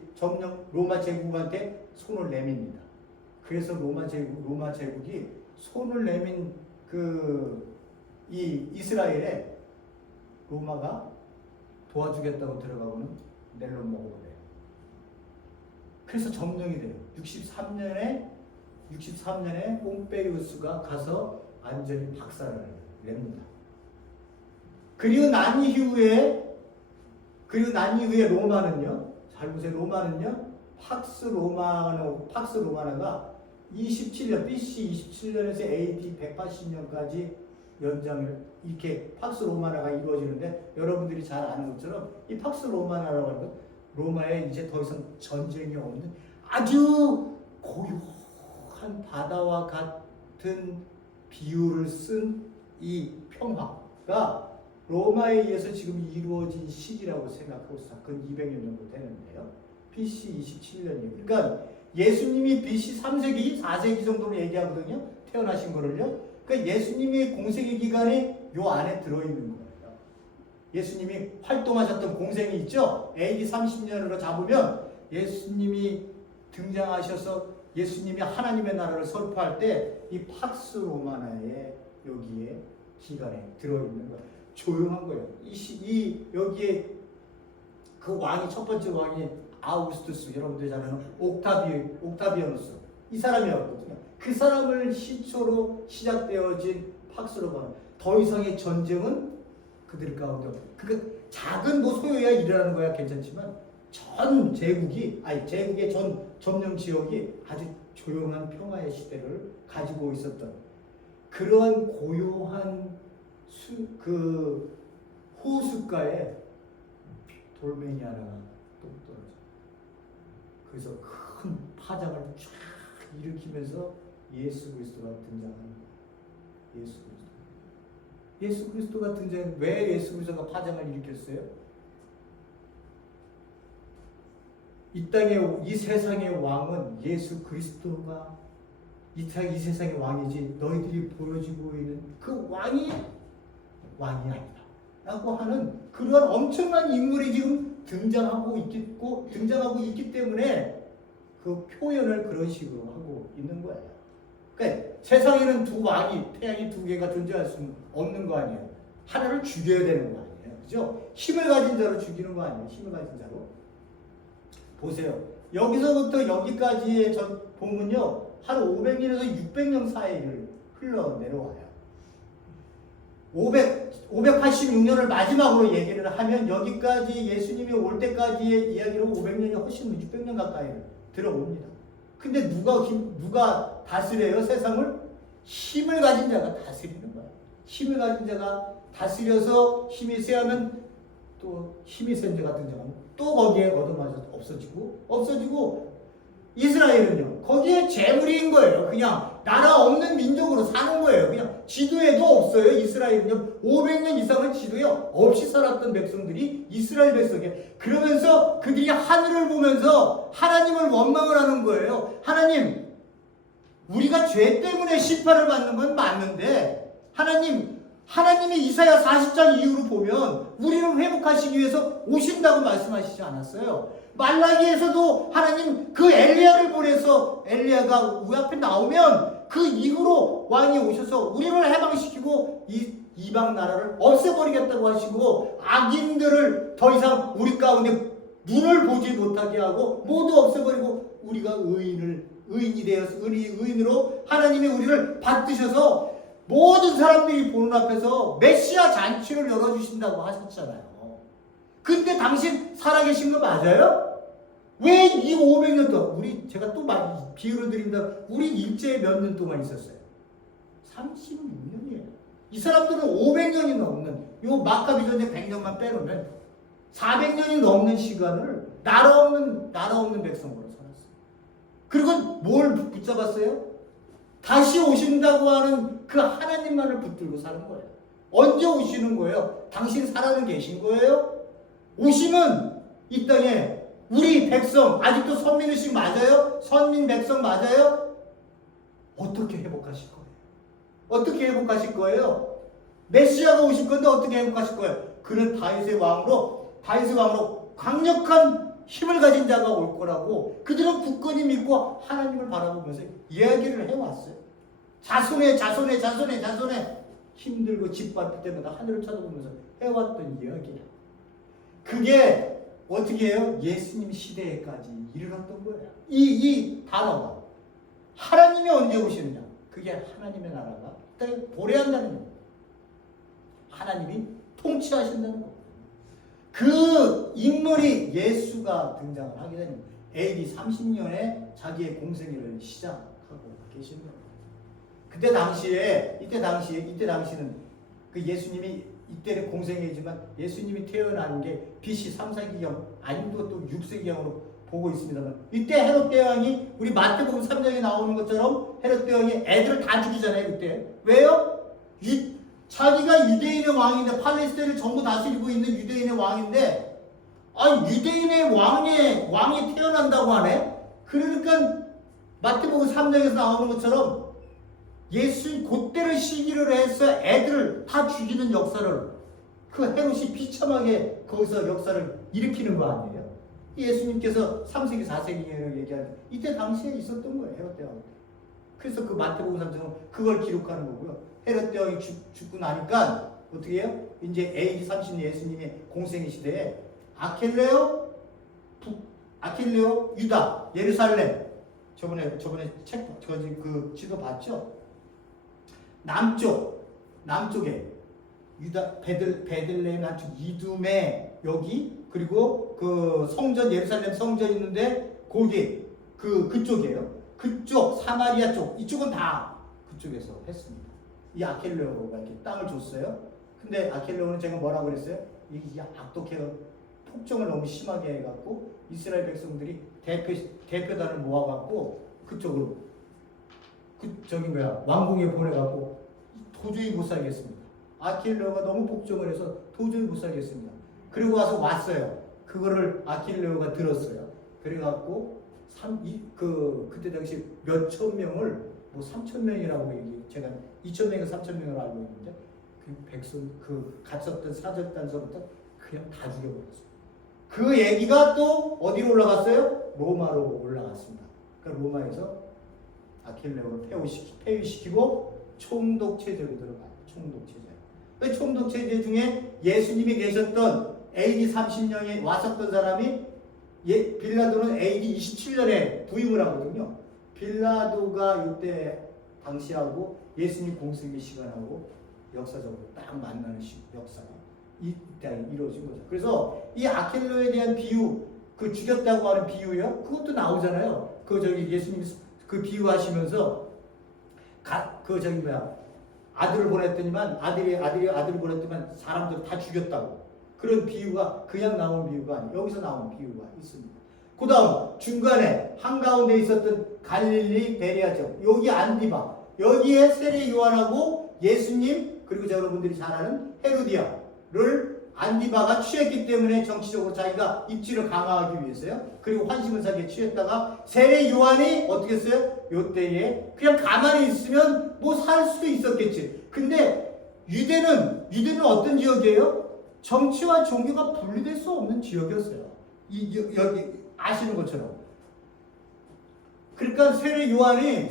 로마 제국한테 손을 내밉니다. 그래서 로마 제국이 손을 내민 이 이스라엘에 로마가 도와주겠다고 들어가고는 낼로 먹어버려요. 그래서 점령이 돼요. 63년에 폼페이우스가 가서 완전히 박살을 냅니다. 그리고 난 이후에 로마는요. 잘 보세요. 로마는요. 팍스 로마나가 27년 BC 27년에서 AD 180년까지 연장을 이렇게 팍스 로마나가 이루어지는데 여러분들이 잘 아는 것처럼 이 팍스 로마나라고 하는 건 로마에 이제 더 이상 전쟁이 없는 아주 고요한 바다와 같은 비유를 쓴 이 평화가 로마에 의해서 지금 이루어진 시기라고 생각하고 사건 200년 정도 되는데요. BC 27년이에요. 그러니까 예수님이 BC 3세기, 4세기 정도로 얘기하거든요. 태어나신 거를요. 그러니까 예수님의 공생의 기간이 요 안에 들어있는 거예요. 예수님이 활동하셨던 공생이 있죠. AD 30년으로 잡으면 예수님이 등장하셔서 예수님이 하나님의 나라를 선포할 때 이 팍스 로마나의 여기에 기간에 들어있는 거예요. 조용한 거예요. 여기에 그 왕이 첫 번째 왕이 아우구스투스, 여러분들 잘 아는 옥타비아누스 이 사람이었거든요. 그 사람을 시초로 시작되어진 팍스 로마나. 더 이상의 전쟁은 그들 가운데 그 작은 소요야 일어나는 거야 괜찮지만 전 제국의 전 점령 지역이 아주 조용한 평화의 시대를 가지고 있었던 그러한 고요한 호숫가에 돌멩이 하나가 뚝 떨어져. 그래서 큰 파장을 쫙 일으키면서 예수 그리스도가 등장하는 거예요. 예수 그리스도가 등장. 왜 예수 그리스도가 파장을 일으켰어요? 이 세상의 왕은 예수 그리스도가 이 세상의 왕이지 너희들이 보여지고 있는 그 왕이 아니다 라고 하는 그런 엄청난 인물이 지금 등장하고 있기 때문에 그 표현을 그런 식으로 하고 있는 거예요. 그러니까 세상에는 태양이 두 개가 존재할 수는 없는 거 아니에요. 하나를 죽여야 되는 거 아니에요. 그죠? 힘을 가진 자로 죽이는 거 아니에요. 힘을 가진 자로. 보세요. 여기서부터 여기까지의 보면요. 한 500년에서 600년 사이를 흘러내려와요. 586년을 마지막으로 얘기를 하면 여기까지 예수님이 올 때까지의 이야기로 500년이 훨씬 600년 가까이 들어옵니다. 근데 누가 다스려요? 세상을? 힘을 가진 자가 다스리는 거예요. 힘을 가진 자가 다스려서 힘이 세하면 또 힘이 센 자가 등장하면 또 거기에 얻어맞아서 없어지고 이스라엘은요 거기에 재물인 거예요. 그냥 나라 없는 민족으로 사는 거예요. 그냥 지도에도 없어요. 이스라엘은요 500년 이상은 지도에 없이 살았던 백성들이 이스라엘 백성이에요. 그러면서 그들이 하늘을 보면서 하나님을 원망을 하는 거예요. 하나님, 우리가 죄 때문에 심판을 받는 건 맞는데 하나님이 이사야 40장 이후로 보면 우리를 회복하시기 위해서 오신다고 말씀하시지 않았어요. 말라기에서도 하나님 그 엘리야를 보내서 엘리야가 우리 앞에 나오면 그 이후로 왕이 오셔서 우리를 해방시키고 이방 나라를 없애버리겠다고 하시고 악인들을 더 이상 우리 가운데 눈을 보지 못하게 하고 모두 없애버리고 우리가 의인이 되어서 의인으로 하나님이 우리를 받드셔서 모든 사람들이 보는 앞에서 메시아 잔치를 열어주신다고 하셨잖아요. 근데 당신 살아계신 거 맞아요? 왜 이 500년 동안 제가 또 비유를 드립니다. 우리 일제에 몇 년 동안 있었어요? 36년이에요. 이 사람들은 500년이 넘는 요 마카비 전쟁 100년만 빼놓으면 400년이 넘는 시간을 나라 없는 백성으로 살았어요. 그리고 뭘 붙잡았어요? 다시 오신다고 하는 그 하나님만을 붙들고 사는 거예요. 언제 오시는 거예요? 당신 살아는 계신 거예요? 오시면 이 땅에 우리 백성 아직도 선민의식 맞아요? 선민 백성 맞아요? 어떻게 회복하실 거예요? 어떻게 회복하실 거예요? 메시아가 오실 건데 어떻게 회복하실 거예요? 그는 다윗의 왕으로 강력한 힘을 가진 자가 올 거라고 그들은 굳건히 믿고 하나님을 바라보면서 이야기를 해왔어요. 자손의 힘들고 짓밟을 때마다 하늘을 쳐다보면서 해왔던 이야기야. 그게 어떻게 해요? 예수님 시대에까지 이르렀던 거예요. 이 단어가 하나님이 언제 오시느냐? 그게 하나님의 나라가 도래한다는 겁니다. 하나님이 통치하신다는 겁니다. 그 인물이 예수가 등장을 하게 됩니다. AD 30년에 자기의 공생애를 시작하고 계신 겁니다. 이때 당시는 그 예수님이 이때는 공생애지만 예수님이 태어난 게 BC 3, 4기경 아니면 또 6세기경으로 보고 있습니다만 이때 헤롯 대왕이 우리 마태복음 3장에 나오는 것처럼 헤롯 대왕이 애들을 다 죽이잖아요. 그때 왜요? 자기가 유대인의 왕인데 팔레스타인을 전부 다스리고 있는 유대인의 왕인데 유대인의 왕이 태어난다고 하네. 그러니까 마태복음 3장에서 나오는 것처럼 예수 그때를 시기를 해서 애들을 다 죽이는 역사를 그 헤롯이 비참하게 거기서 역사를 일으키는 거 아니에요? 예수님께서 3세기 4세기를 얘기하는 이때 당시에 있었던 거예요. 헤롯 대왕. 그래서 그 마태복음 3장은 그걸 기록하는 거고요. 헤롯 대왕이 죽고 나니까 어떻게 해요? 이제 AD 30년 예수님의 공생의 시대에 아켈레오, 유다, 예루살렘 저번에 그 지도 봤죠? 남쪽에 유다 베들레헴 남쪽 이두메 여기 그리고 그 성전 예루살렘 성전 있는데 거기 그쪽이에요. 그쪽 사마리아 쪽 이쪽은 다 그쪽에서 했습니다. 이 아켈레오가 이렇게 땅을 줬어요. 근데 아켈레오는 제가 뭐라고 그랬어요? 이 악독해요. 폭정을 너무 심하게 해갖고 이스라엘 백성들이 대표단을 모아갖고 그쪽으로 왕궁에 보내갖고 도저히 못 살겠습니다. 아킬레오가 너무 복종을 해서 도저히 못 살겠습니다. 그리고 와서 왔어요. 그거를 아킬레오가 들었어요. 그래갖고 그때 당시 몇천 명을 3,000명이라고 제가 2,000명에서 3,000명을 알고 있는데 그 백성 갔었던 사절단서부터 그냥 다 죽여버렸어요. 그 얘기가 또 어디로 올라갔어요? 로마로 올라갔습니다. 그러니까 로마에서 아킬레오를 폐위시키고 총독체제로 들어가요. 총독체제. 총독체제 중에 예수님이 계셨던 AD 30년에 왔었던 사람이 빌라도는 AD 27년에 부임을 하거든요. 빌라도가 이때 당시하고 예수님 공생의 시간하고 역사적으로 딱 만나는 역사가 이때 이루어진 거죠. 그래서 이 아켈로에 대한 비유, 그 죽였다고 하는 비유요, 그것도 나오잖아요. 예수님이 그 비유하시면서 아들을 보냈더니만 아들을 보냈더니만 사람들 다 죽였다고. 그런 비유가 그냥 나온 비유가 아니에요. 여기서 나온 비유가 있습니다. 그 다음 중간에 한가운데 있었던 갈릴리 베레아죠. 여기 안디바. 여기에 세례 요한하고 예수님 그리고 여러분들이 잘 아는 헤로디아를 안디바가 취했기 때문에 정치적으로 자기가 입지를 강화하기 위해서요. 그리고 환심을 사기에 취했다가 세례 요한이 어떻게 했어요? 요때에 그냥 가만히 있으면 살 수도 있었겠지. 근데 유대는 어떤 지역이에요? 정치와 종교가 분리될 수 없는 지역이었어요. 여기 아시는 것처럼. 그러니까 세례 요한이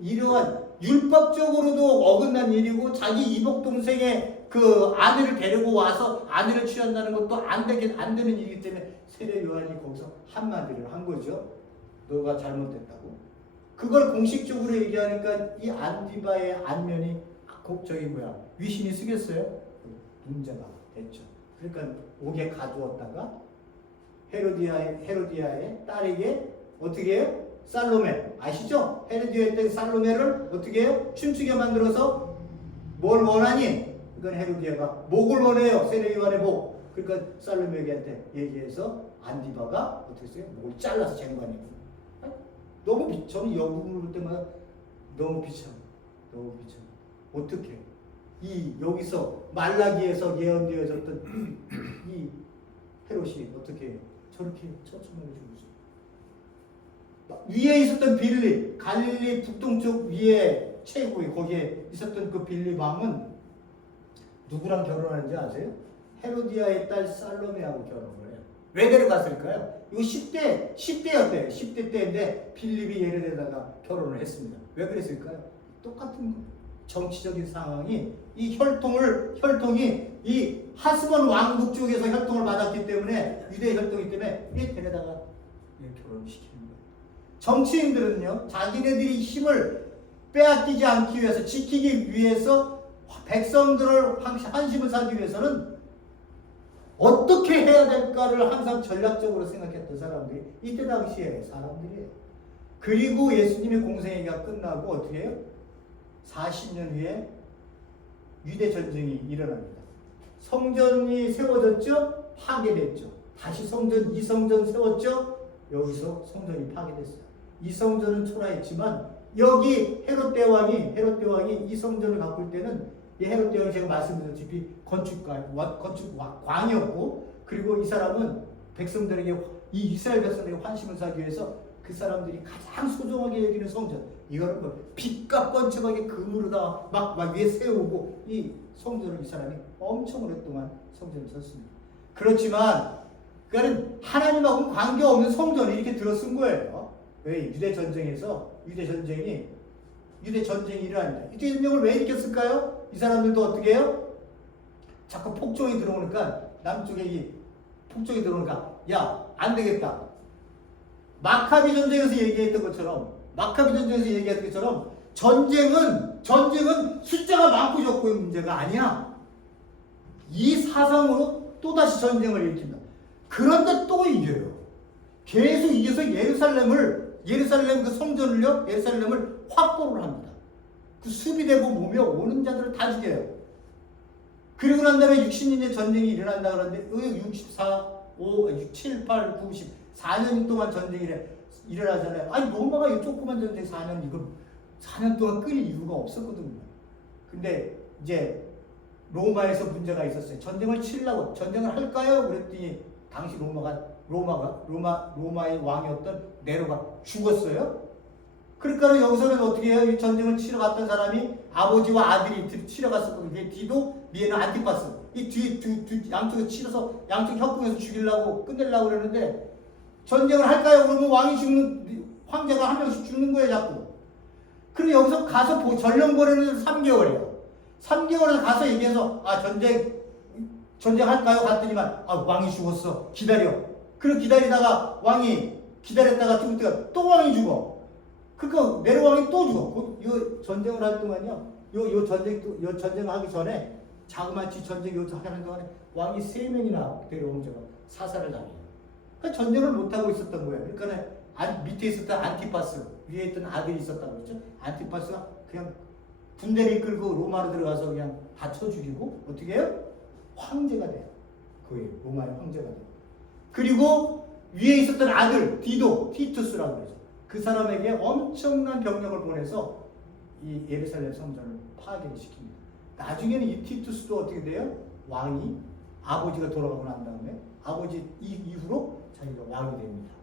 이러한 율법적으로도 어긋난 일이고 자기 이복 동생의 그 아내를 데리고 와서 아내를 취한다는 것도 안 되는 일이기 때문에 세례 요한이 거기서 한마디를 한 거죠. 너가 잘못됐다고. 그걸 공식적으로 얘기하니까 이 안디바의 안면이 위신이 쓰겠어요? 문제가 됐죠. 그러니까 옥에 가두었다가 헤로디아의 딸에게 어떻게 해요? 살로메 아시죠? 헤로디아의 때 살로메를 어떻게 해요? 춤추게 만들어서 뭘 원하니? 이건 헤로디아가 목을 원해요. 세례요한의 목. 그러니까 살로메에게 얘기해서 안디바가 어떻게 했어요? 목을 잘라서 쟁반이에요. 너무 저는 영국을 볼 때마다 너무 비참. 어떻게? 여기서 말라기에서 예언되어졌던 이 헤롯이 어떻게 해요? 저렇게 처참하게 죽었어요. 위에 있었던 빌립, 갈릴리 북동쪽 위에 최고의 거기에 있었던 그 빌립 왕은 누구랑 결혼하는지 아세요? 헤로디아의 딸 살로메하고 결혼을 해요. 왜 데려갔을까요? 이거 10대였대요. 10대 때인데 필립이 얘를 데려다가 결혼을 했습니다. 왜 그랬을까요? 똑같은 정치적인 상황이 이 혈통이 이 하스본 왕국 쪽에서 혈통을 받았기 때문에 유대 혈통이기 때문에 얘 데려다가 결혼을 시키는 거예요. 정치인들은요, 자기네들이 힘을 빼앗기지 않기 위해서, 지키기 위해서 백성들을 한심을 사기 위해서는 어떻게 해야 될까를 항상 전략적으로 생각했던 사람들이 이때 당시에 사람들이에요. 그리고 예수님의 공생애가 끝나고 어떻게 해요? 40년 후에 유대 전쟁이 일어납니다. 성전이 세워졌죠? 파괴됐죠. 다시 이 성전 세웠죠? 여기서 성전이 파괴됐어요. 이 성전은 초라했지만 여기 헤롯 대왕이 이 성전을 가꿀 때는 이 헤롯 대왕이 제가 말씀드렸다시피 건축광이었고, 그리고 이 사람은 백성들에게, 이 이스라엘 백성들에게 환심을 사기 위해서 그 사람들이 가장 소중하게 여기는 성전, 이거를 빛과 번쩍하게 금으로 막 위에 세우고 이 성전을 이 사람이 엄청 오랫동안 성전을 썼습니다. 그렇지만 그거는 하나님하고는 관계없는 성전을 이렇게 들어쓴 거예요. 왜? 유대 전쟁이 일어납니다. 유대 전쟁을 왜 일으켰을까요? 이 사람들도 어떻게 해요? 자꾸 폭정이 들어오니까, 남쪽에 폭정이 들어오니까, 야, 안 되겠다. 마카비 전쟁에서 얘기했던 것처럼 전쟁은 숫자가 많고 적고의 문제가 아니야. 이 사상으로 또다시 전쟁을 일으킨다. 그런데 또 이겨요. 계속 이겨서 예루살렘 그 성전을요, 예루살렘을 확보를 합니다. 그 수비되고 몸에 오는 자들을 다 죽여요. 그리고 난 다음에 60년의 전쟁이 일어난다 그러는데 7, 8, 9, 10 4년 동안 전쟁이 일어나잖아요. 아니 로마가 이 조그만 전쟁 4년 동안 끌 이유가 없었거든요. 근데 이제 로마에서 문제가 있었어요. 전쟁을 할까요? 그랬더니 당시 로마의 왕이었던 네로가 죽었어요. 그러니까 여기서는 어떻게 해요? 이 전쟁을 치러 갔던 사람이 아버지와 아들이 치러 갔었거든요. 디도, 미에는 안티파스. 이 양쪽에 치러서 양쪽 협공에서 죽이려고 끝내려고 그러는데, 전쟁을 할까요? 그러면 황제가 한 명씩 죽는 거예요, 자꾸. 그리고 여기서 가서 전령거리는 3개월이에요. 3개월에서 가서 얘기해서, 전쟁할까요? 갔더니만, 왕이 죽었어. 기다려. 그리고 기다렸다가 좀 있다가 또 왕이 죽어. 그러니까 네로 왕이 또 죽어. 이 전쟁을 할 동안요, 요 전쟁하기 전에, 자그마치 전쟁 하는 동안에 왕이 3명이나 데려온 자가 사살을 당해요. 그러니까 전쟁을 못하고 있었던 거예요. 그러니까 밑에 있었던 안티파스, 위에 있던 아들이 있었다고 그랬죠. 안티파스가 그냥 군대를 이끌고 로마로 들어가서 그냥 다쳐 죽이고, 어떻게 해요? 황제가 돼요. 거의 로마의 황제가 돼요. 그리고 위에 있었던 아들 티투스라고 그러죠. 그 사람에게 엄청난 병력을 보내서 이 예루살렘 성전을 파괴시킵니다. 나중에는 이 티투스도 어떻게 돼요? 왕이, 아버지가 돌아가고 난 다음에 아버지 이후로 자기가 왕이 됩니다.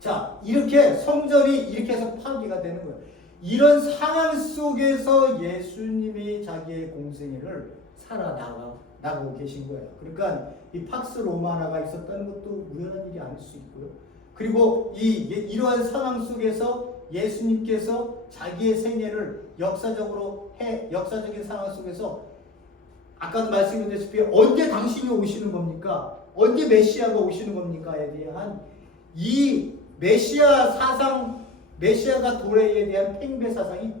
자, 이렇게 성전이 이렇게 해서 파괴가 되는 거예요. 이런 상황 속에서 예수님이 자기의 공생애를 살아나가고 계신 거예요. 그러니까 이 팍스 로마나가 있었다는 것도 우연한 일이 아닐 수 있고요. 그리고 이러한 상황 속에서 예수님께서 자기의 생애를 역사적인 상황 속에서, 아까도 말씀드렸다시피 언제 당신이 오시는 겁니까? 언제 메시아가 오시는 겁니까?에 대한 이 메시아 사상, 메시아가 도래에 대한 팽배 사상이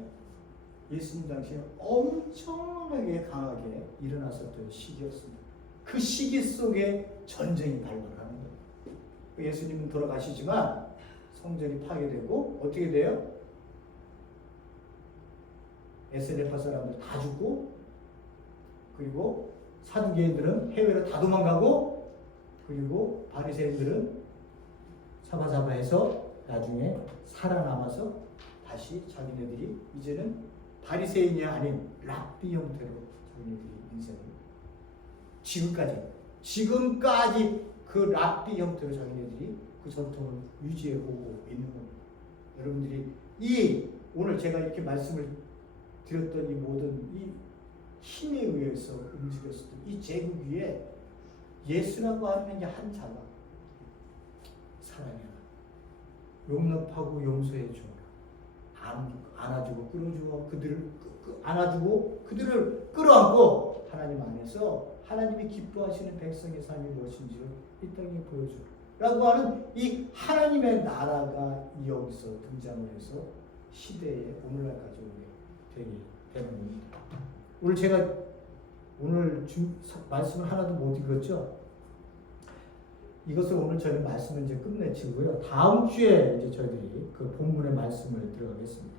예수님 당시에 엄청나게 강하게 일어났었던 시기였습니다. 그 시기 속에 전쟁이 발발하는 거예요. 예수님은 돌아가시지만 성전이 파괴되고 어떻게 돼요? 에스네파 사람들 다 죽고, 그리고 사두개인들은 해외로 다 도망가고, 그리고 바리새인들은 사바사바해서 나중에 살아남아서 다시 자기네들이 이제는 바리새인이 아닌 랍비 형태로 자기네들이 인생을 지금까지 그 랍비 형태로 자기네들이 그 전통을 유지해 오고 있는 겁니다. 여러분들이 이 오늘 제가 이렇게 말씀을 드렸던 이 모든 이 힘에 의해서 움직였을 때 이 제국 위에 예수라고 하는 게 한 자가 사랑해라, 용납하고 용서해 주어라, 안아주고 끌어주어 그들을 안아주고 그들을 끌어안고 하나님 안에서 하나님이 기뻐하시는 백성의 삶이 무엇인지를 이 땅에 보여주라고 하는 이 하나님의 나라가 여기서 등장을 해서 시대에 오늘날까지 오게 되기 때문입니다. 오늘 제가 말씀을 하나도 못 읽었죠? 이것을 오늘 저희 말씀을 이제 끝내치고요. 다음 주에 이제 저희들이 그 본문의 말씀을 들어가겠습니다.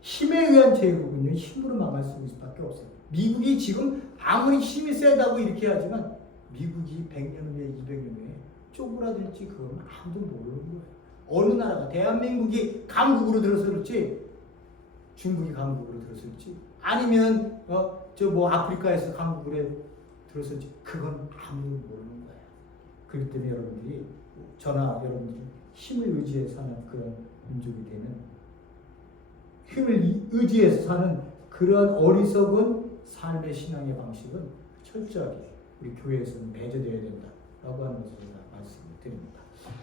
힘에 의한 제국은요, 힘으로 망할 수밖에 없어요. 미국이 지금 아무리 힘이 세다고 이렇게 하지만 미국이 100년 후에 200년 후에 쪼그라들지 그건 아무도 모르는 거예요. 어느 나라가 대한민국이 강국으로 들어설지, 중국이 강국으로 들어설지, 아니면 아프리카에서 강국으로 들어설지 그건 아무도 모르는 거예요. 그렇기 때문에 여러분들이 여러분들이 힘을 의지해 사는 그런 민족이 되는, 힘을 의지해서 사는 그런 어리석은 삶의 신앙의 방식은 철저하게 우리 교회에서는 배제되어야 된다라고 하는 것을 제가 말씀을 드립니다.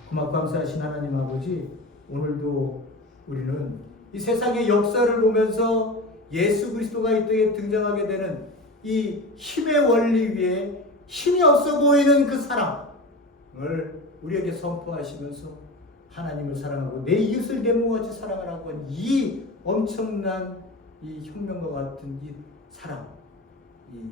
고맙고 감사하신 하나님 아버지, 오늘도 우리는 이 세상의 역사를 보면서 예수 그리스도가 이 땅에 등장하게 되는 이 힘의 원리 위에 힘이 없어 보이는 그 사랑을 우리에게 선포하시면서 하나님을 사랑하고 내 이웃을 내 몸같이 사랑하라고 하는 이 엄청난 이 혁명과 같은 이 사랑, 이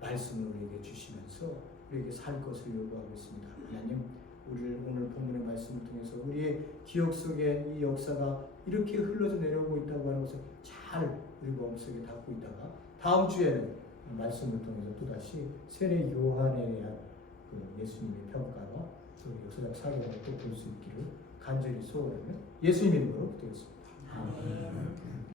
말씀을 우리에게 주시면서 우리에게 살 것을 요구하고 있습니다. 하나님, 우리를 오늘 본문의 말씀을 통해서 우리의 기억 속에 이 역사가 이렇게 흘러져 내려오고 있다고 하는 것을 잘 우리 마음속에 담고 있다가 다음 주에는 말씀을 통해서 또다시 세례 요한에 대한 그 예수님의 평가와 또 역사적 사고를 또 볼 수 있기를 간절히 소원하며 예수님의 이름으로 기도했습니다. 아멘.